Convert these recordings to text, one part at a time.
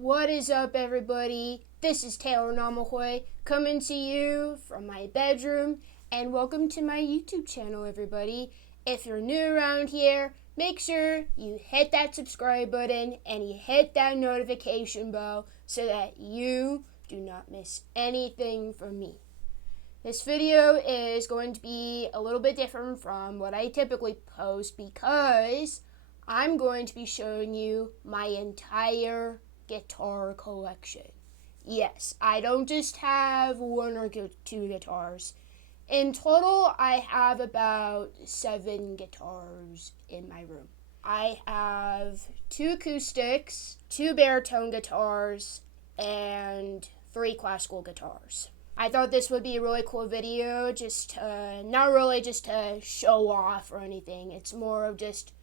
What is up, everybody? This is Taylor Namahoy coming to you from my bedroom, and welcome to my YouTube channel, everybody. If you're new around here, make sure you hit that subscribe button and you hit that notification bell so that you do not miss anything from me. This video is going to be a little bit different from what I typically post because I'm going to be showing you my entire guitar collection. Yes, I don't just have one or two guitars. In total, I have about 7 guitars in my room. I have 2 acoustics, 2 baritone guitars, and 3 classical guitars. I thought this would be a really cool video, not really just to show off or anything. It's more of just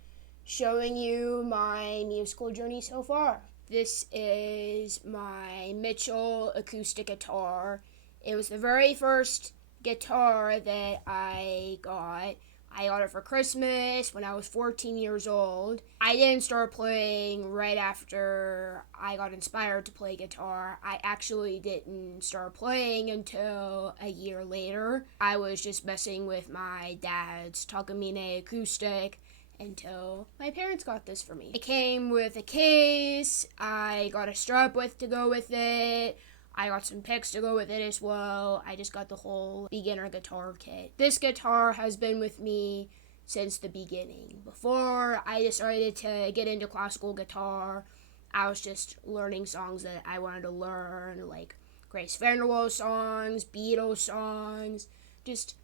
showing you my musical journey so far. This is my Mitchell acoustic guitar. It was the very first guitar that I got. I got it for Christmas when I was 14 years old. I didn't start playing right after I got inspired to play guitar. I actually didn't start playing until a year later. I was just messing with my dad's Takamine acoustic until my parents got this for me. It came with a case, I got a strap to go with it, I got some picks to go with it as well. I just got the whole beginner guitar kit. This guitar has been with me since the beginning. Before I decided to get into classical guitar, I was just learning songs that I wanted to learn, like Grace Vanderwaal songs, Beatles songs, just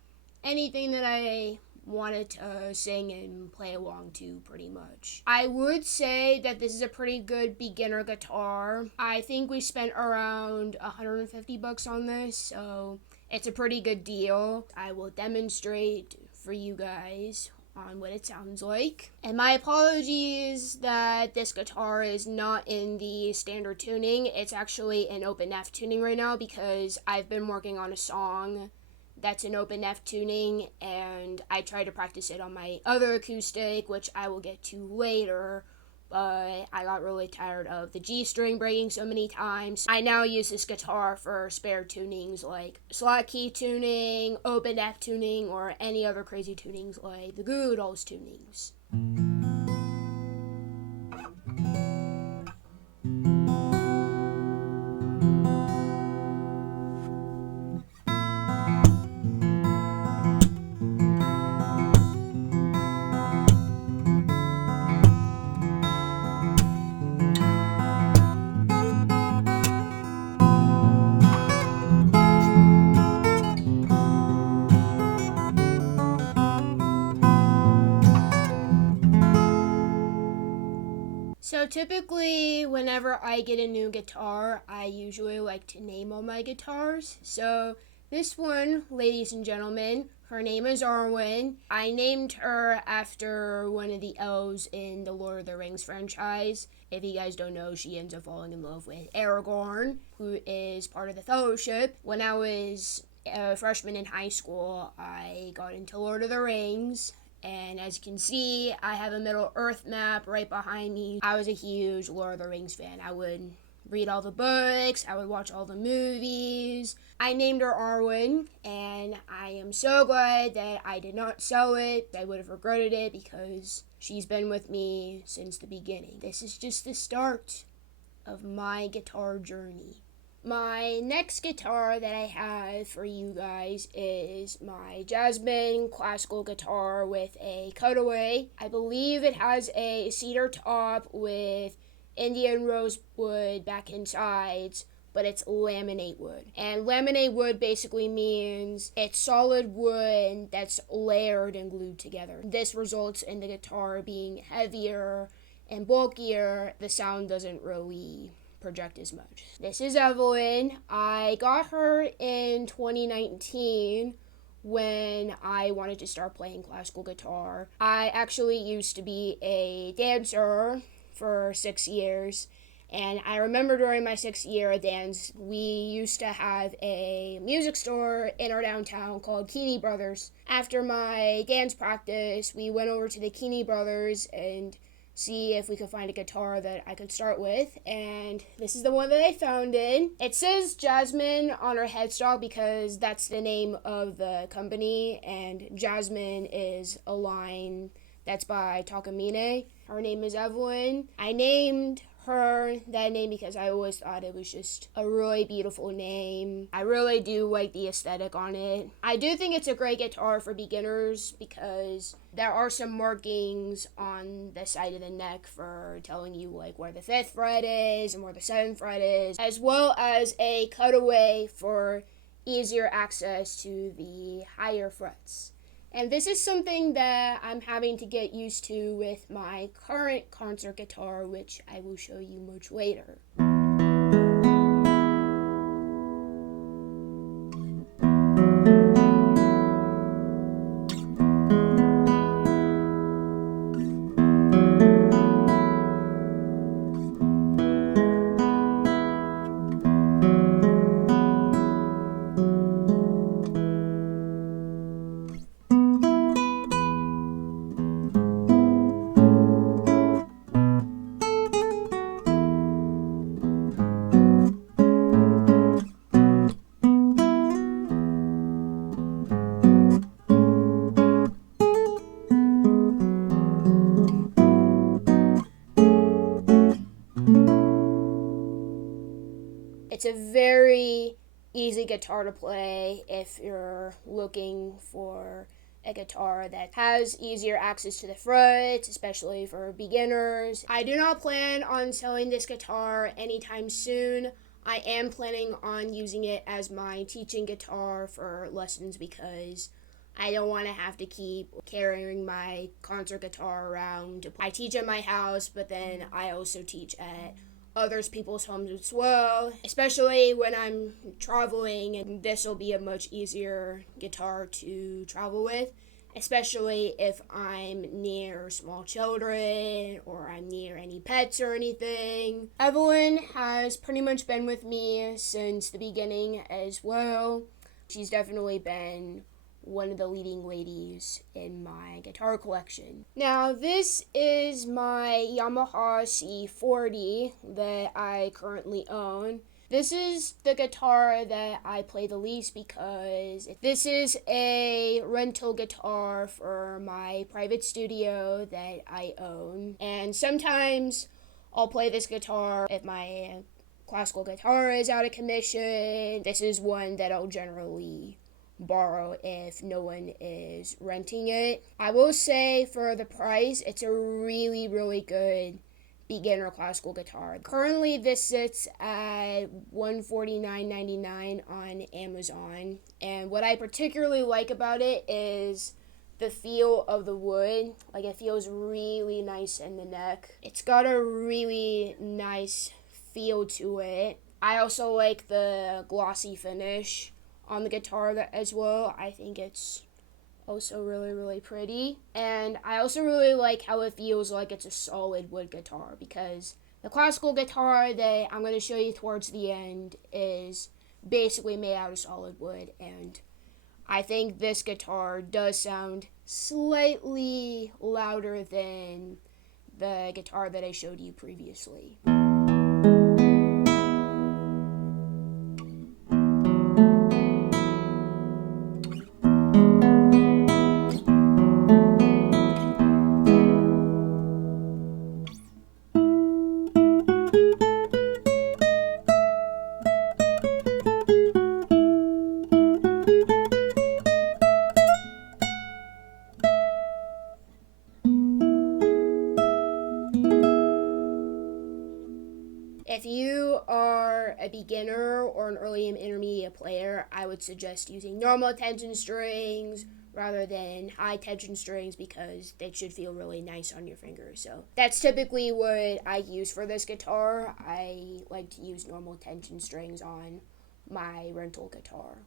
anything that I wanted to sing and play along to, pretty much. I would say that this is a pretty good beginner guitar. I think we spent around $150 on this, so it's a pretty good deal. I will demonstrate for you guys on what it sounds like. And my apologies that this guitar is not in the standard tuning. It's actually in open F tuning right now because I've been working on a song that's an open F tuning, and I try to practice it on my other acoustic, which I will get to later, but I got really tired of the G string breaking so many times. I now use this guitar for spare tunings like slot key tuning, open F tuning, or any other crazy tunings like the Goo Goo Dolls tunings. So typically, whenever I get a new guitar, I usually like to name all my guitars. So this one, ladies and gentlemen, her name is Arwen. I named her after one of the elves in the Lord of the Rings franchise. If you guys don't know, she ends up falling in love with Aragorn, who is part of the Fellowship. When I was a freshman in high school, I got into Lord of the Rings. And as you can see, I have a Middle Earth map right behind me. I was a huge Lord of the Rings fan. I would read all the books, I would watch all the movies. I named her Arwen, and I am so glad that I did not sell it. I would have regretted it because she's been with me since the beginning. This is just the start of my guitar journey. My next guitar that I have for you guys is my Jasmine classical guitar with a cutaway. I believe it has a cedar top with Indian rosewood back and sides but it's laminate wood. And laminate wood basically means it's solid wood that's layered and glued together. This results in the guitar being heavier and bulkier. The sound doesn't really project as much. This is Evelyn. I got her in 2019 when I wanted to start playing classical guitar. I actually used to be a dancer for 6 years, and I remember during my 6th year of dance, we used to have a music store in our downtown called Keeney Brothers. After my dance practice, we went over to the Keeney Brothers and see if we could find a guitar that I could start with, and this is the one that I found in. It says Jasmine on her headstock because that's the name of the company, and Jasmine is a line that's by Takamine. Her name is Evelyn. I named her that name because I always thought it was just a really beautiful name. I really do like the aesthetic on it. I do think it's a great guitar for beginners because there are some markings on the side of the neck for telling you like where the 5th fret is and where the 7th fret is, as well as a cutaway for easier access to the higher frets. And this is something that I'm having to get used to with my current concert guitar, which I will show you much later. It's a very easy guitar to play if you're looking for a guitar that has easier access to the frets, especially for beginners. I do not plan on selling this guitar anytime soon. I am planning on using it as my teaching guitar for lessons because I don't want to have to keep carrying my concert guitar around. I teach at my house, but then I also teach at others people's homes as well, especially when I'm traveling, and this will be a much easier guitar to travel with, especially if I'm near small children or I'm near any pets or anything. Evelyn has pretty much been with me since the beginning as well. She's definitely been one of the leading ladies in my guitar collection. Now, this is my Yamaha C40 that I currently own. This is the guitar that I play the least because this is a rental guitar for my private studio that I own. And sometimes I'll play this guitar if my classical guitar is out of commission. This is one that I'll generally borrow if no one is renting it. I will say for the price, it's a really, really good beginner classical guitar. Currently, this sits at $149.99 on Amazon, and what I particularly like about it is the feel of the wood. Like, it feels really nice in the neck. It's got a really nice feel to it. I also like the glossy finish on the guitar as well. I think it's also really, really pretty. And I also really like how it feels like it's a solid wood guitar, because the classical guitar that I'm going to show you towards the end is basically made out of solid wood, and I think this guitar does sound slightly louder than the guitar that I showed you previously. If you are a beginner or an early and intermediate player, I would suggest using normal tension strings rather than high tension strings because they should feel really nice on your fingers. So that's typically what I use for this guitar. I like to use normal tension strings on my rental guitar.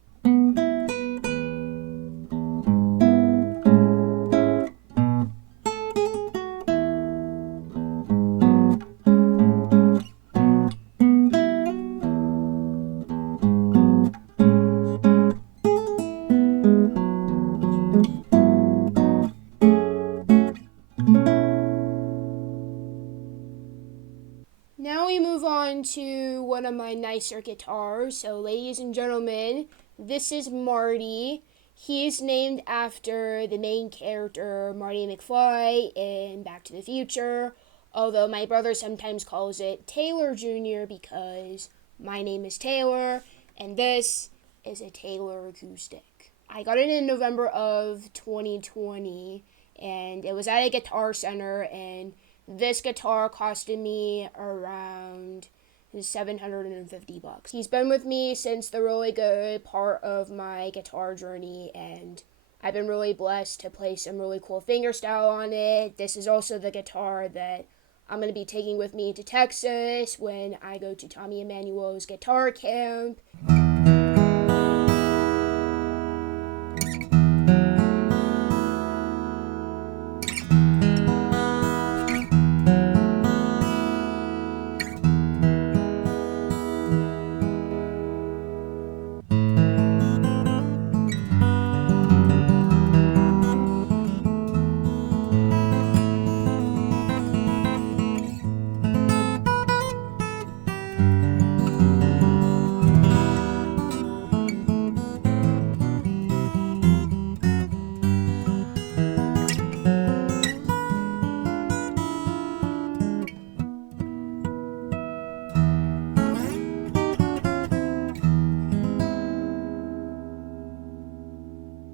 Now we move on to one of my nicer guitars. So ladies and gentlemen, this is Marty. He's named after the main character, Marty McFly, in Back to the Future. Although my brother sometimes calls it Taylor Jr. because my name is Taylor, and this is a Taylor acoustic. I got it in November of 2020, and it was at a Guitar Center, and this guitar costed me around $750. He's been with me since the really good part of my guitar journey, and I've been really blessed to play some really cool fingerstyle on it. This is also the guitar that I'm going to be taking with me to Texas when I go to Tommy Emmanuel's guitar camp.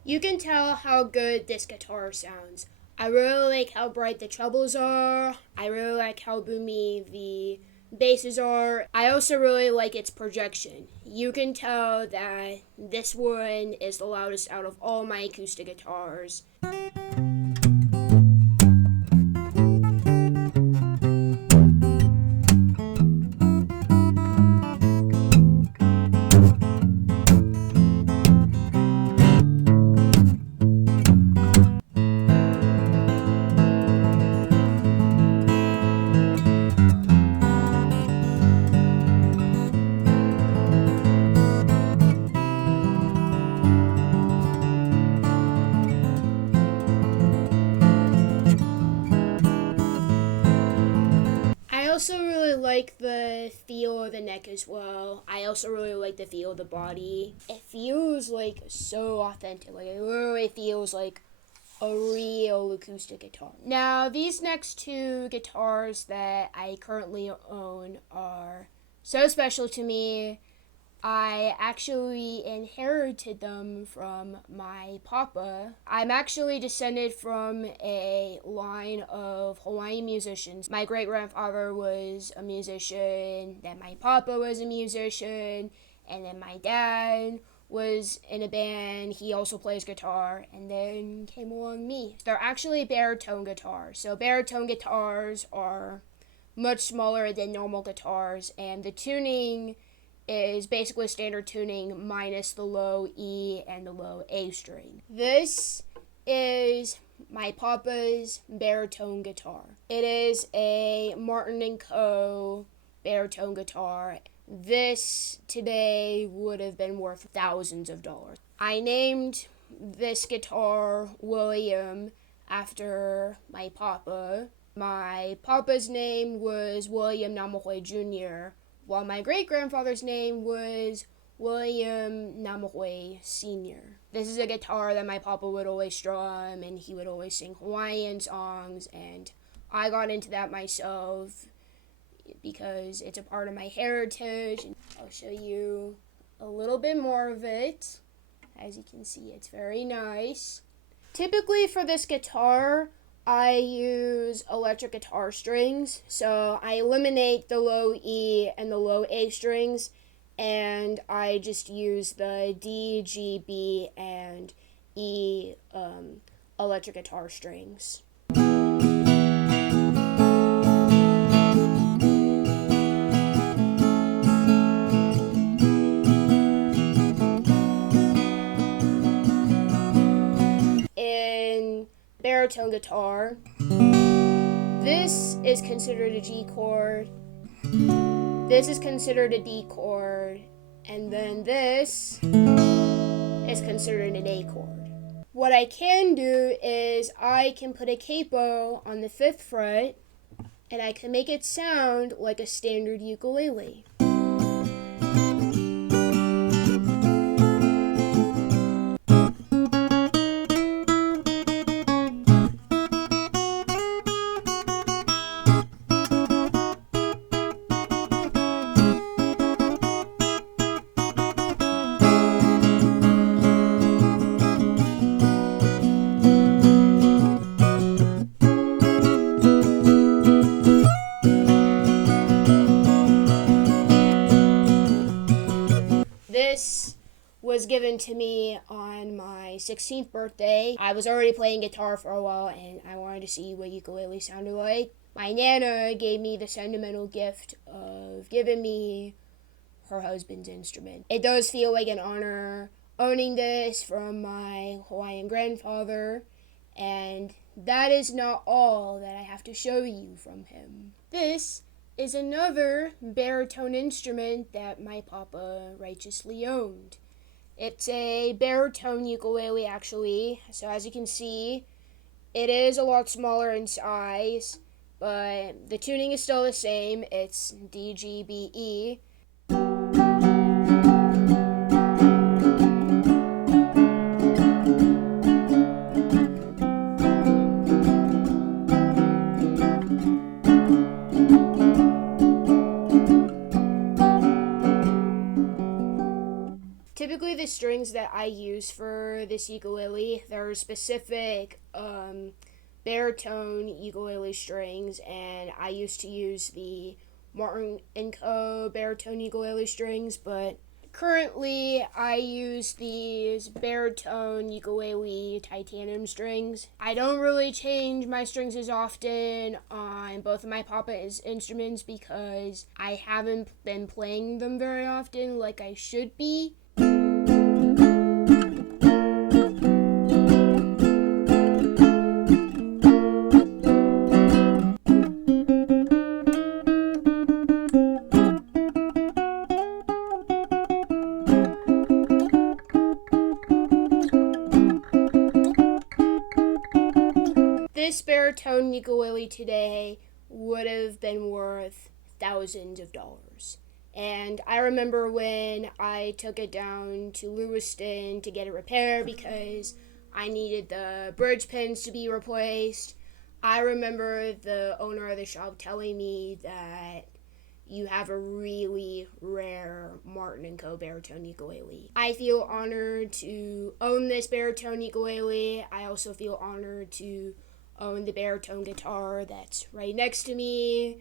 You can tell how good this guitar sounds. I really like how bright the trebles are. I really like how boomy the basses are. I also really like its projection. You can tell that this one is the loudest out of all my acoustic guitars. I also really like the feel of the neck as well. I also really like the feel of the body. It feels like so authentic. Like it literally feels like a real acoustic guitar. Now, these next two guitars that I currently own are so special to me. I actually inherited them from my papa. I'm actually descended from a line of Hawaiian musicians. My great-grandfather was a musician, then my papa was a musician, and then my dad was in a band. He also plays guitar, and then came along me. They're actually baritone guitars. So baritone guitars are much smaller than normal guitars, and the tuning is basically standard tuning minus the low E and the low A string. This is my papa's baritone guitar. It is a Martin & Co. baritone guitar. This today would have been worth thousands of dollars. I named this guitar William after my papa. My papa's name was William Namahoe Jr., while my great-grandfather's name was William Namahoe Sr. This is a guitar that my papa would always strum, and he would always sing Hawaiian songs, and I got into that myself because it's a part of my heritage. And I'll show you a little bit more of it. As you can see, it's very nice. Typically for this guitar, I use electric guitar strings, so I eliminate the low E and the low A strings, and I just use the D, G, B, and E electric guitar strings. In baritone guitar, this is considered a G chord, this is considered a D chord, and then this is considered an A chord. What I can do is I can put a capo on the 5th fret, and I can make it sound like a standard ukulele. This was given to me on my 16th birthday. I was already playing guitar for a while and I wanted to see what ukulele sounded like. My Nana gave me the sentimental gift of giving me her husband's instrument. It does feel like an honor owning this from my Hawaiian grandfather, and that is not all that I have to show you from him. This is another baritone instrument that my papa righteously owned. It's a baritone ukulele, actually, so as you can see, it is a lot smaller in size, but the tuning is still the same. It's D, G, B, E. Typically, the strings that I use for this ukulele, there are specific baritone ukulele strings, and I used to use the Martin & Co. baritone ukulele strings, but currently I use these baritone ukulele titanium strings. I don't really change my strings as often on both of my papa's instruments because I haven't been playing them very often like I should be. This baritone ukulele today would have been worth thousands of dollars. And I remember when I took it down to Lewiston to get it repaired because I needed the bridge pins to be replaced. I remember the owner of the shop telling me that you have a really rare Martin & Co. baritone ukulele. I feel honored to own this baritone ukulele. I also feel honored to own the baritone guitar that's right next to me.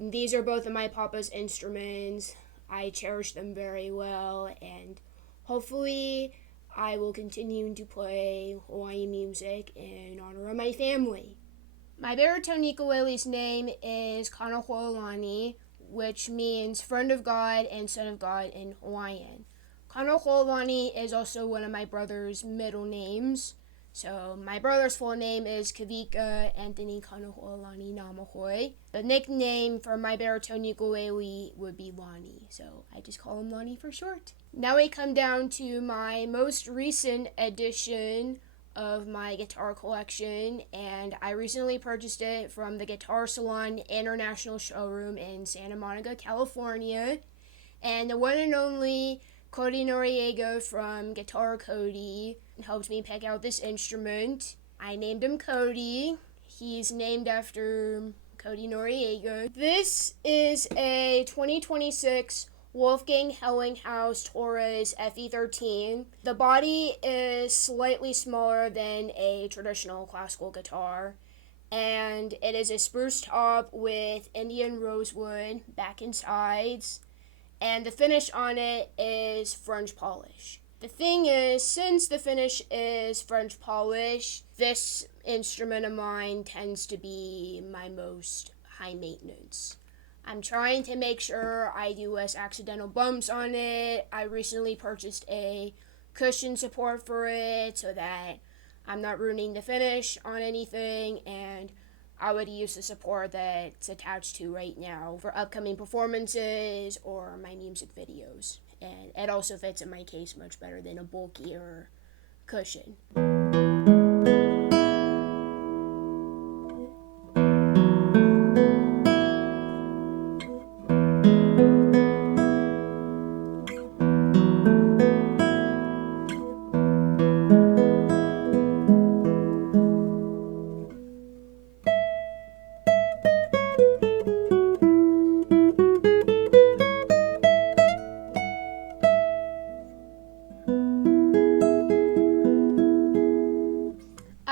These are both of my papa's instruments. I cherish them very well, and hopefully I will continue to play Hawaiian music in honor of my family. My baritone ukulele's name is Kanaho'olani, which means friend of God and son of God in Hawaiian. Kanaho'olani is also one of my brother's middle names. So my brother's full name is Kavika Anthony Kanaho'olani Namahoe. The nickname for my baritone ukulele would be Lonnie, so I just call him Lonnie for short. Now we come down to my most recent edition of my guitar collection, and I recently purchased it from the Guitar Salon International Showroom in Santa Monica, California. And the one and only Cody Noriega from Guitar Cody helped me pick out this instrument. I named him Cody. He's named after Cody Noriega. This is a 2026 Wolfgang Hellinghaus Torres FE13. The body is slightly smaller than a traditional classical guitar, and it is a spruce top with Indian rosewood back and sides, and the finish on it is French polish. The thing is, since the finish is French polish, this instrument of mine tends to be my most high maintenance. I'm trying to make sure I do less accidental bumps on it. I recently purchased a cushion support for it so that I'm not ruining the finish on anything, and I would use the support that's attached to right now for upcoming performances or my music videos. And it also fits in my case much better than a bulkier cushion.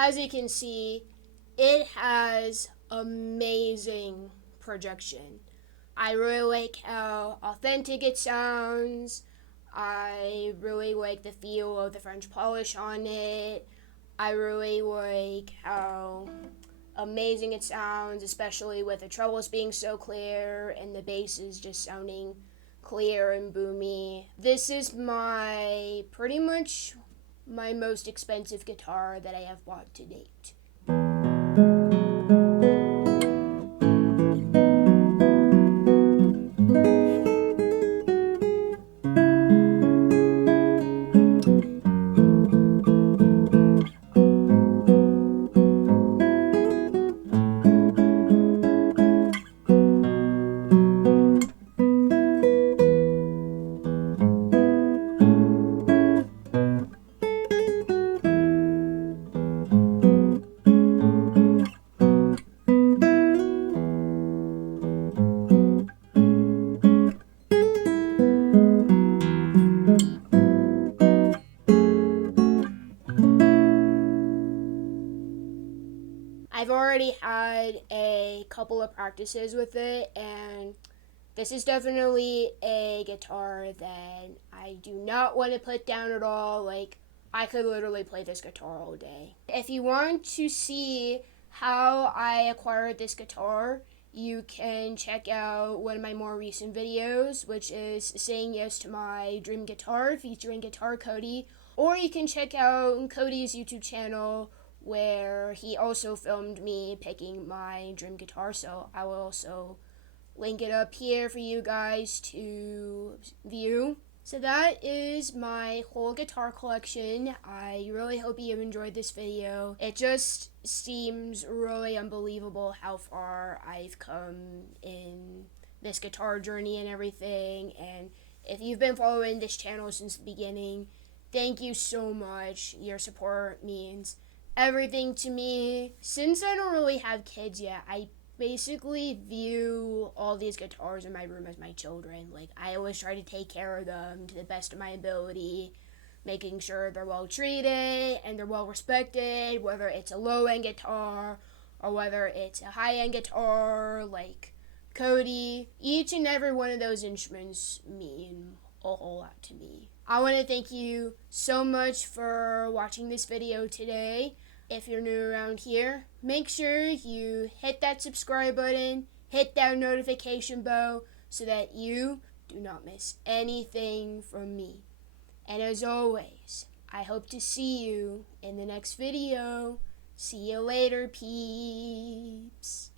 As you can see, it has amazing projection. I really like how authentic it sounds. I really like the feel of the French polish on it. I really like how amazing it sounds, especially with the trebles being so clear and the basses just sounding clear and boomy. This is pretty much my most expensive guitar that I have bought to date. I've already had a couple of practices with it, and this is definitely a guitar that I do not want to put down at all. Like, I could literally play this guitar all day. If you want to see how I acquired this guitar, you can check out one of my more recent videos, which is saying yes to my dream guitar featuring Guitar Cody, or you can check out Cody's YouTube channel where he also filmed me picking my dream guitar, so I will also link it up here for you guys to view. So that is my whole guitar collection. I really hope you enjoyed this video. It just seems really unbelievable how far I've come in this guitar journey and everything, and if you've been following this channel since the beginning, thank you so much. Your support means everything to me. Since I don't really have kids yet, I basically view all these guitars in my room as my children. Like, I always try to take care of them to the best of my ability, making sure they're well treated and they're well respected, whether it's a low-end guitar or whether it's a high-end guitar like Cody. Each and every one of those instruments mean a whole lot to me. I want to thank you so much for watching this video today. If you're new around here, make sure you hit that subscribe button, hit that notification bell so that you do not miss anything from me. And as always, I hope to see you in the next video. See you later, peeps.